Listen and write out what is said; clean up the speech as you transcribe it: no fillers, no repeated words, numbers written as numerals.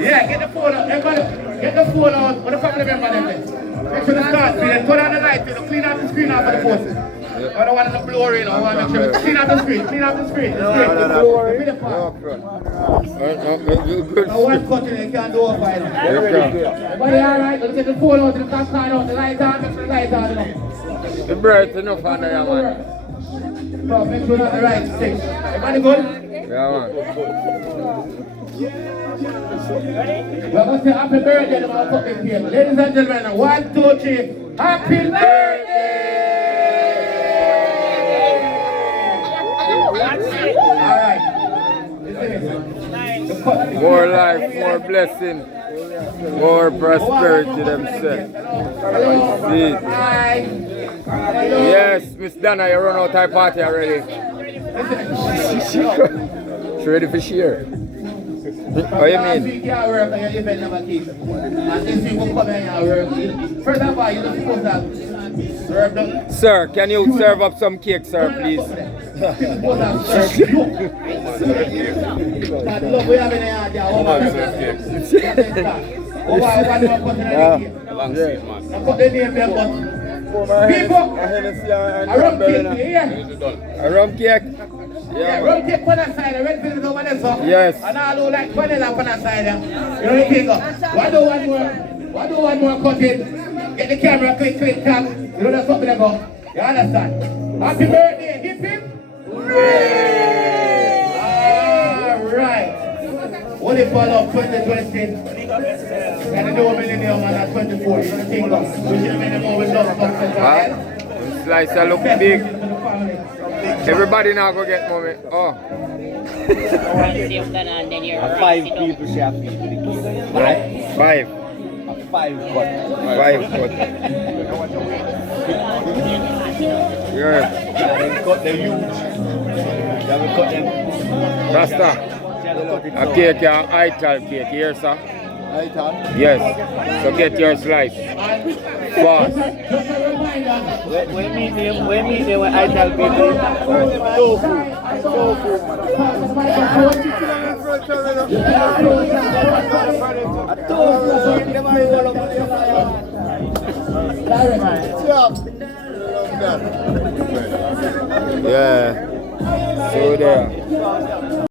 Yeah, get the phone out. Everybody, get the phone out. What the family member them there? Make sure the start feeling. Turn on the light, clean up the screen out for the post. I don't want to blur in. I want to make sure clean up the screen. Clean up the screen. The one cutting you can't do a fire. Everybody alright? Let's get the phone out. The top sign out. The light on. Make sure the light on. The bright enough on there, man. So make sure not the right stick. Everybody good? Yeah, man. We're going to say happy birthday to my fucking cake. Ladies and gentlemen, 1, 2, 3. Happy birthday! Alright. More life, more blessing, more prosperity themselves. See. Yes, Miss Donna, you run out of party already. She ready for share. What do you mean? First of all, you're not supposed to serve them. Sir, can you serve up some cake, sir, please? Look, we have in here. People, a rum cake, A rum cake? Yeah, rum cake on that side, red velvet over there, so. Yes. And all who like vanilla on that side, you know the thing. Why do one more cut it? Get the camera, click, tap. You know that's what they go. You understand? Happy birthday, hip hip. Alright. What if all of 2020? And the new millennium and at 24, you know the thing. We should have made them all with love success, alright? Slice look big. Everybody now go get moment. Oh. 5 people share feed with the kids. Right? 5. 5 cut. 5 cut. Yeah. They cut them huge. They will cut them. Rasta. A cake, an ital cake, here, sir. Ital? Yes. So get your slice. Fast. When meet them when Ital people, tofu. Yeah. So there.